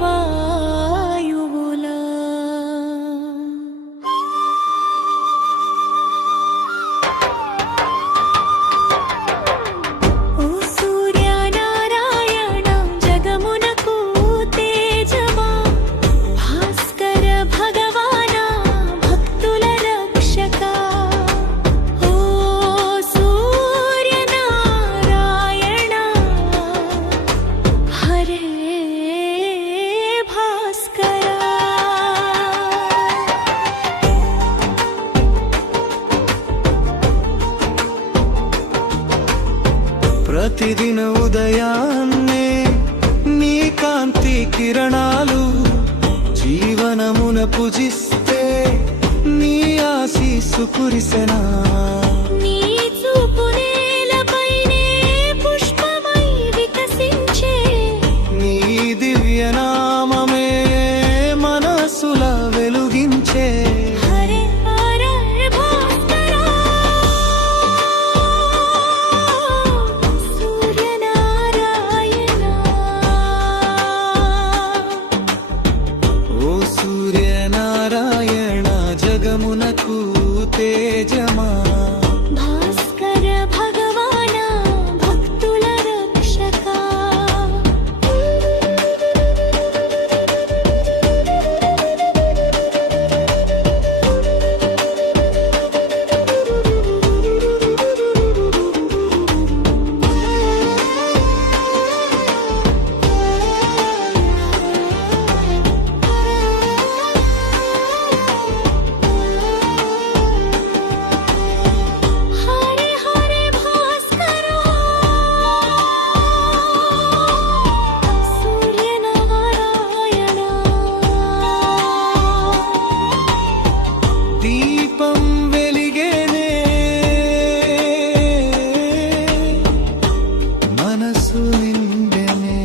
వాయువులా ఓ సూర్యనారాయణ జగమునకు తేజమా భాస్కర భగవానా భక్తుల రక్షక ఓ సూర్యనారాయణ హరే భాస్కర ప్రతిదిన ఉదయాన్నే నీ కాంతి కిరణాలు జీవనమున పూజిస్తే నీ ఆశీస్సు కురిసెనా నీ చూపు నేలపైనే పుష్పమై వికసించే నీ దివ్యనామమే మనసుల వెలుగించే హరే హరే భాస్కర సూర్యనారాయణ ఓ సూర్యనారాయణ జగమునకు తేజమా భాస్కర భగవానా భక్తుల రక్షక హరే హరే భాస్కర సూర్యనారాయణ దీపం వెలిగేనే మనసు నిండెనే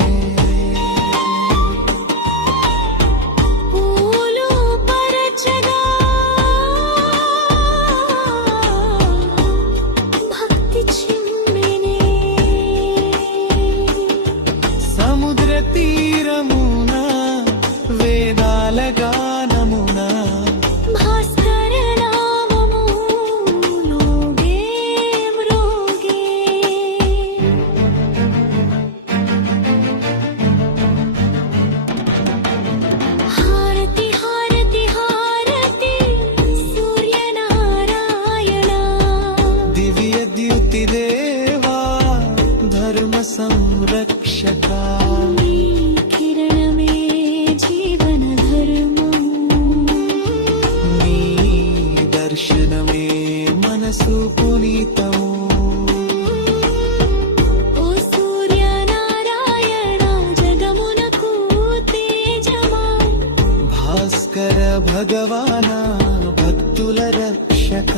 పూలు పరచగా భక్తి చిమ్మెనే సముద్ర తీరమున వేదాల గానమున భాస్కర నామము లోగే మ్రోగే హారతి హారతి హారతి సూర్యనారాయణ దివ్య ద్యుతి దేవా ధర్మ సంరక్షక నీ కిరణమే జీవన ధర్మం నీ దర్శనమే మనసు పునీతము ఓ సూర్యనారాయణ జగమునకు తేజమా భాస్కర భగవానా భక్తుల రక్షక